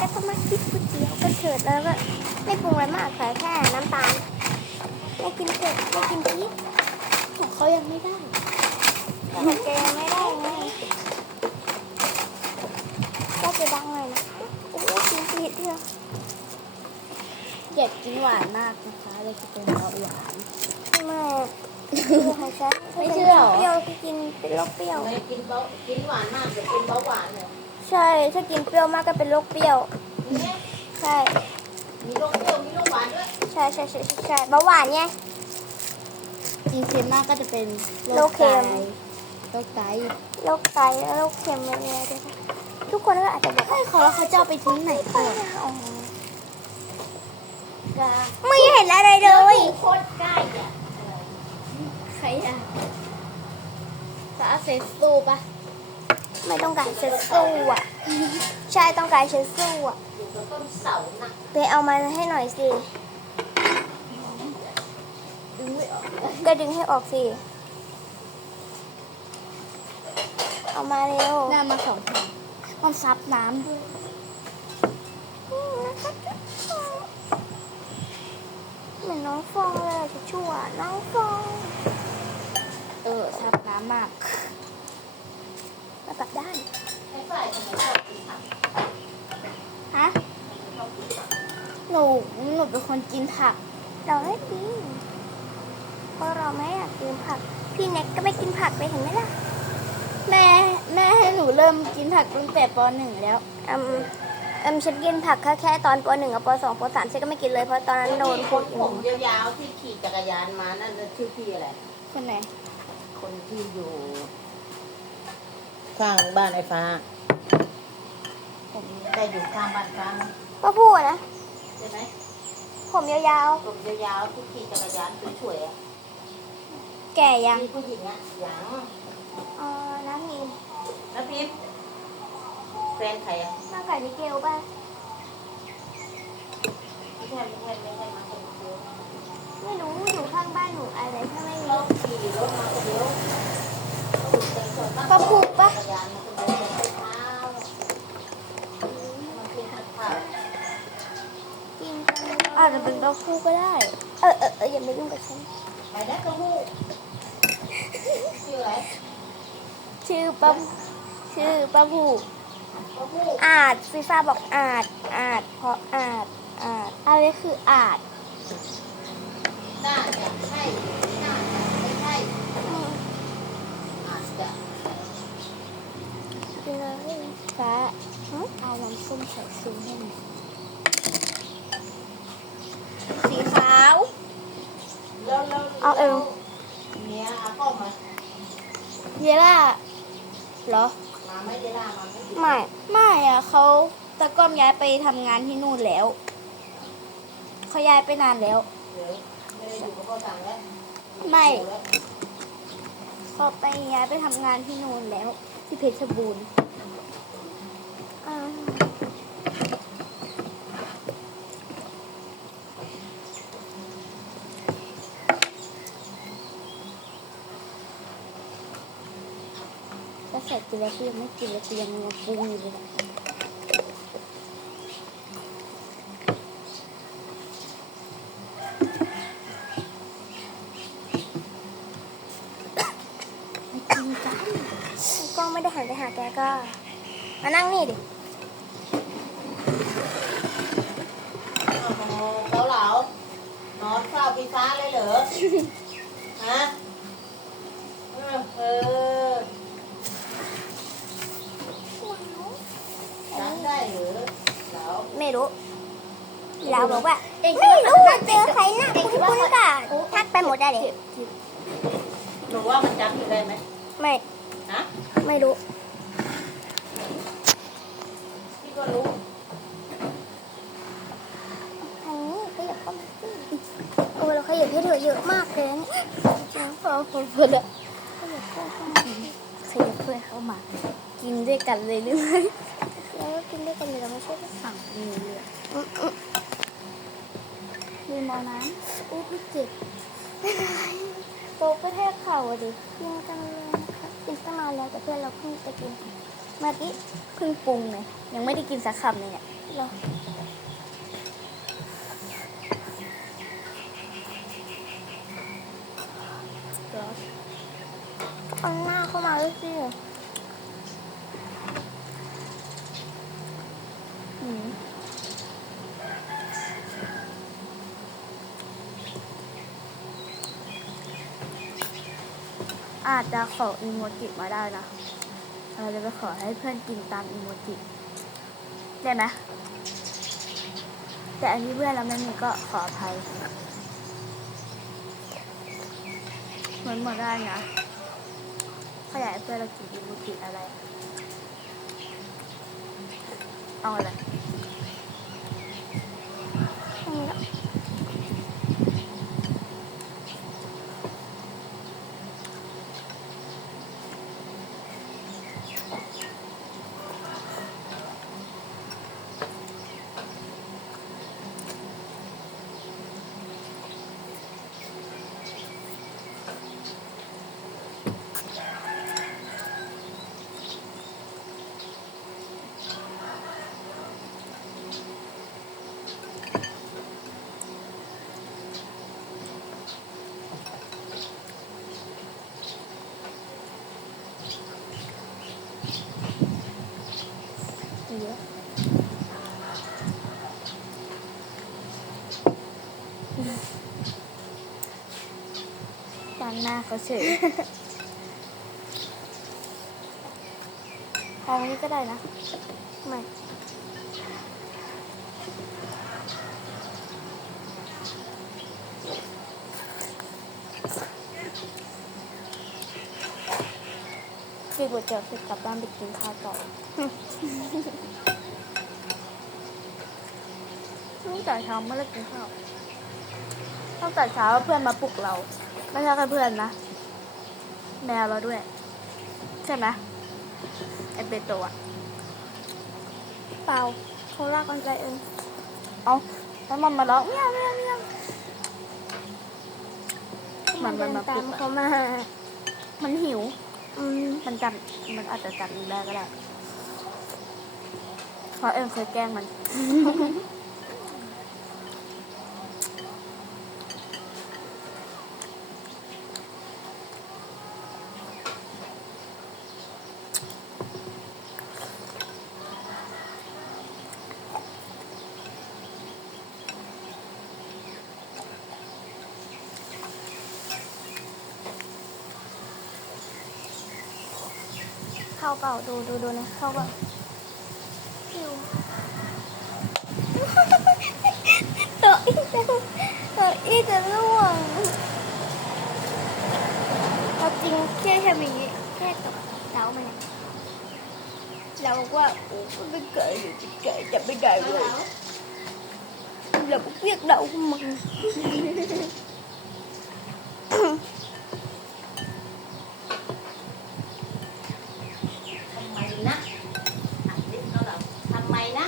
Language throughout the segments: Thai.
ก็ต้องมาคิดก๋วยเตี๋ยวกันเถิดแล้วก็ไม่ปรุงอะไรมากใส่แค่น้ำตาลไม่กินเผ็ดไม่กินพริกของเขายังไม่ได้แต่มันจะยังไม่ได้ไงก็จะดังหน่อยนะโอ้ยกินผิดเถอะอยากกินหวานมากนะคะเลยจะเป็นเบาหวานไม่คือของฉันไม่เชื่อเหรอเปรี้ยวที่กินเป็นโรคเปรี้ยวไม่กินเบากินหวานมากจะเป็นเบาหวานเลย ใช่ ถ้ากินเปรี้ยวมากก็เป็นโรคเปรี้ยว ใช่ มีโรคเปรี้ยวมีโรคหวานด้วยใช่ใช่ใช่ใช่ใช่เบาหวานไง กินเค็มมากก็จะเป็นโรคเค็ม โรคไตโรคไตและโรคเค็มอะไรเงี้ยด้วยนะทุกคนก็อาจจะบอกให้เขาแล้วเขาจะเอาไปทิ้งไหนก่อนอ๋อไม่เห็นอะไรเลยโคตรใกล้อะใครอะจะเอาเซซูปะไม่ต้องการเช็ดสู้อะ ใช่ต้องการเช็ดสู้อะอยู่กับต้นเสาน่ะไปเอามาให้หน่อยสิดึงไม่ออกก็ดึงให้ออกสิ เอามาเร็วหน้ามาสองถังมันซับน้ำด้วยเหมือนน้องฟองเลยจะชั่วน้องฟอง เออซับน้ำมาก มากลับด้าน ฮะ หนู หนูเป็นคนกินผัก เราไม่กินเพราะเราไม่อยากกินผัก พี่เน็กก็ไม่กินผักเลยเห็นไหมล่ะ แม่ แม่ให้หนูเริ่มกินผักตั้งแต่ปหนึ่งแล้วอืมเอืมฉันกินผักแค่แค่ตอนปหนึ่งกับปสองปสามฉันก็ไม่กินเลยเพราะตอนนั้นโดนคนผมยาวๆที่ขี่จักรยานมานั่นน่ะชื่อพี่อะไร คนไหนคนที่อยู่ ข้างบ้านไอ้ฟ้า ผมได้อยู่ข้างบ้านฟ้ามั้ยก็พูดนะ ใช่ไหมผมยาวผมยาวๆที่ขี่จักรยานสวยๆอะแก่ยังมีผู้หญิงอะยังๆเออน้ำมีแล้วพิมพ์แฟนใครอะมากกว่ามิเกลป่ะไม่ใช่ไม่ใช่ไม่ใช่มาคนเดียวไม่รู้อยู่ข้างบ้านหนูอะไรถ้าไม่มี เราขี่รถมาคนเดียว ก็พูดปะ จักรยานมาคนเดียวใช้เท้ามากินผัดผัก กินกัน อาจจะเป็นเต้าหู้ก็ได้ เออเออเอออย่า มายุ่งกับฉันไปได้เต้าหู้ชื่ออะไรชื่อป้าชื่อป้าผูเต้าหู้อาจฟีฟ่าบอกอาจอาจเพราะอาจอาจอะไรคืออาจน่าจะใช่น่าจะไม่ใช่อืมอาจจะกินเลยฟ้าเอาน้ำส้มใส่ซุปให้หน่อยสีขาว แล้วแล้ว เอาเอวเมียอาก็มาเยล่าเหรอ มาไม่ได้ล่ามาไม่ ไม่อะเขาตะก้อมย้ายไปทำงานที่นู่นแล้วเขาย้ายไปนานแล้ว ไม่พอสั่งแล้วไม่เขาไปย้ายไปทำงานที่นู่นแล้ว ที่เพชรบูรณ์ ก็ใส่กินแล้วก็ยังไม่กินเลยก็ยังยังปรุงอยู่เลยไม่กินกันกล้องไม่ได้หันไปหาแกก็มานั่งนี่ดิโอ้โหเขาเหลานอนเฝ้าปีฟ้าเลยเหรอ ฮะ เออเออจำได้หรือเหลา ไม่รู้ เราบอกว่าไม่รู้ว่าเจอใครหน้าคุ้นๆก็ทักไปหมดได้เลยหนูว่ามันจำอยู่ได้ไหมไม่ฮะไม่รู้พี่ก็รู้ทางนี้ขยับเข้ามาสิโอ้เราขยับให้เธอเยอะมากเลยนะเนี่ยพอพอพอแล้วขยับเข้ามาขยับเพื่อนเข้ามากินด้วยกันเลยหรือไง แล้วก็กินด้วยกันเลยเราไม่ใช่เหรอ สั่งมีเลือด อืมอืม มีมอน้ โอ้พี่เจ็บำโตกระแทกเข่าวดิกินกันเลยนะคะกินตั้งนานแล้วแต่เพื่อนเราเพิ่งจะกินเมื่อกี้เพิ่งปรุงเลยยังไม่ได้กินสักคำเลยเนี่ยเราเอาหน้าเข้ามาด้วยสิ อืม อาจจะขออีโมจิมาได้นะ เราจะไปขอให้เพื่อนกินตามอีโมจิได้ไหมแต่อันนี้เพื่อนเราไม่มีก็ขออภัยเหมือนหมดได้นะขยายเพื่อนเรากินอีโมจิอะไร เอาอะไร ตรงนี้ละ เยอะตอนหน้า เขาเฉยทางนี้ก็ได้นะ ไม่กินก๋วยเตี๋ยวเสร็จกลับบ้านไปกินข้าวต่อตั้งแต่เช้าไม่ได้กินข้าวตั้งแต่เช้าเพื่อนมาปลุกเรา ไม่ใช่แค่เพื่อนนะ แมวเราด้วย ใช่ไหมไอเปโตะเปล่าเขาลากกันใจเองเอาแล้วมันมาร้องเมียวเมียวเมียวมัมันนมัเดินนมาปตาลุมกอะเขามา มันหิว อืมมันจำมันอาจจะจำเองได้ก็ได้เพราะเอ็มเคยแกล้งมัน เข้าเปล่าดูดูดูนะเข้าเปล่าหิวตัวอีจะตัวอีจะร่วงเอาจริงแค่ทำอย่างนี้แค่ตกเท้ามันเนี่ยเราบอกว่าโอ้มันไม่เกิดอยู่จะเกิดจะไม่ได้เลยเราก็เรียกเรามึง ทำไมนะอะเรียกเขาเหรอทำไมนะ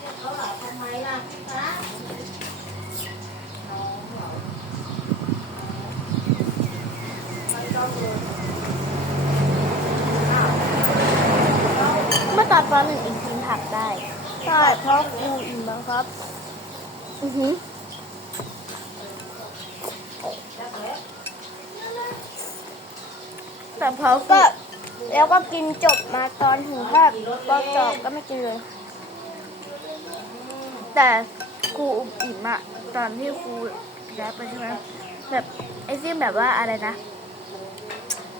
เรียกเขาเหรอทำไมล่ะพี่ฟ้าน้องเหรอไม่ต้อง เมื่อตอนปหนึ่งเองกินผักได้ ใช่เพราะครูอิ่มแล้วครับ อือหือแต่พอก็ก็แล้วก็กินจบมาตอนถึงแบบปจบก็ไม่กินเลย แต่ครูอิ่มอะตอนที่ครูย้ไปใช่ไหมแบบไอ้ซิ่มแบบว่าอะไรนะ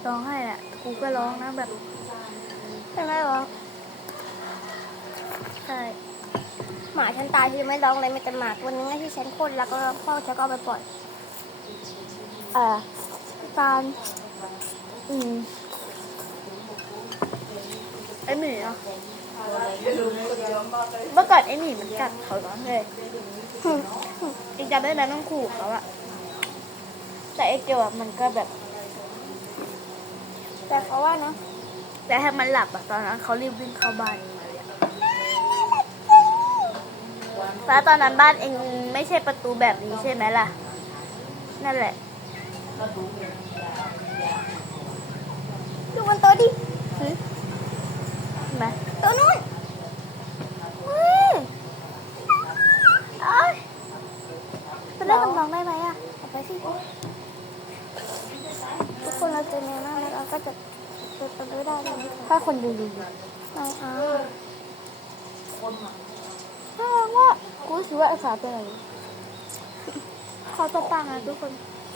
ร้องไห้อะครูก็ร้องนะแบบใช่ไหมวะใช่หมาฉันตายที่ไม่ร้องเลยไม่แต่หมาตัวนึงที่ฉันคนแล้วก็พ่อฉันก็เอาไปปล่อยเอ่อการอืมไอหมีอะเมื่อก่อนไอหมีมันกัดเขาร้องเลยอีกจำได้ไหมต้องขู่เขาอะแต่ไอเจียวมันก็แบบ แต่เขาว่านะแต่ให้มันหลับอะตอนนั้นเขารีบวิ่งเข้าบ้านมาเลยแล้วตอนนั้นบ้านเองไม่ใช่ประตูแบบนี้ใช่ไหมล่ะ นั่นแหละดูมันโตดิมาตัวนู้นเล่นกับน้องได้ไหมอะเอาไปสิ วนู้นก็จะจะจะไม่ได้เลยถ้าคนดูดูดูเอาเอาคนอะน่ารักว่ะกูรู้สึกว่าไอ้ขาเป็นอะไรเขาตัวปังนะทุกคน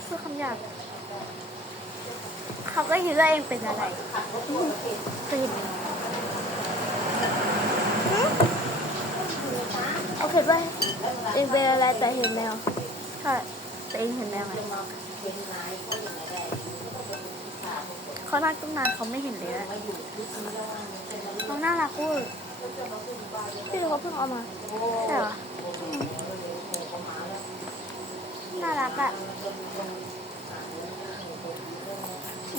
พูดคำหยาบเขาก็คิดว่าเองเป็นอะไรเคยเห็นไหมโอเคว่าเองเป็นอะไรแต่เห็นแมวใช่แต่เองเห็นแมวไหม เขาอย่างไรได้เขานั่งตั้งนานเขาไม่เห็นเลยนะน้องน่ารักเว้ยพี่เขาเพิ่งเอามาใช่เหรอน่ารักอะ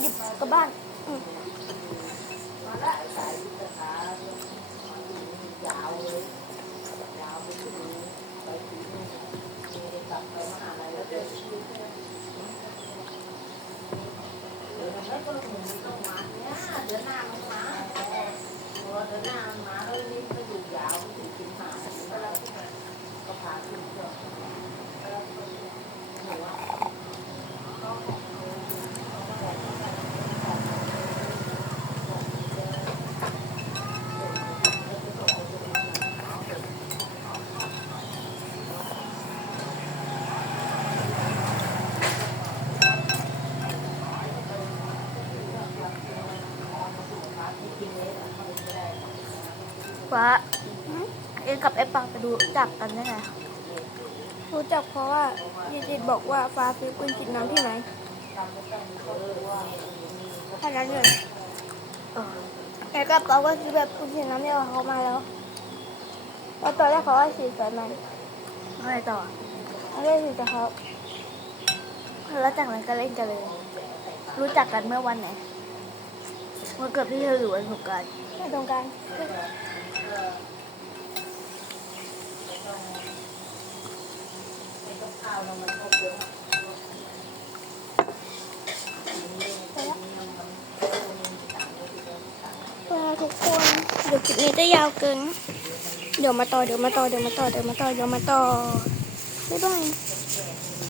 หยิบกลับบ้านอืม ยาวเลยยาวไปถึงไปถึงกลับไปมหาลัยแล้วเดินเดี๋ยวทำไมก็หนุ่มต้องมาเนี่ยเดือนหน้ามันมาพอเดือนหน้ามันมาแล้วนี่ก็อยู่ยาวไปถึงสิงหาแล้วก็พาขึ้นเครื่องหนูว่า ฟ้า เองกับไอ้ปังไปดูจักกันได้ไงรู้จักเพราะว่ายีจิตบอกว่าฟ้าซื้อปืนฉีดน้ำที่ไหนแค่นั้นเลยเออแต่กระเป๋าก็ซื้อแบบปืนฉีดน้ำที่เขามาแล้วแล้วตอนแรกเขาว่าฉีดใส่มันอะไรต่อไม่ได้ฉีดแต่เขาแล้วจากนั้นก็เล่นกันเลย รู้จักกันเมื่อวันไหนวันเกิดพี่เธอหรือวันสงกรารไม่ตรงกันข้าวเรามันค เยอะเออทุกคนเดี๋ยวคลิปนี้จะยาวเกิน เดี๋ยวมาต่อ เดี๋ยวมาต่อ เดี๋ยวมาต่อ เดี๋ยวมาต่อ เดี๋ยวมาต่อ บ๊ายบาย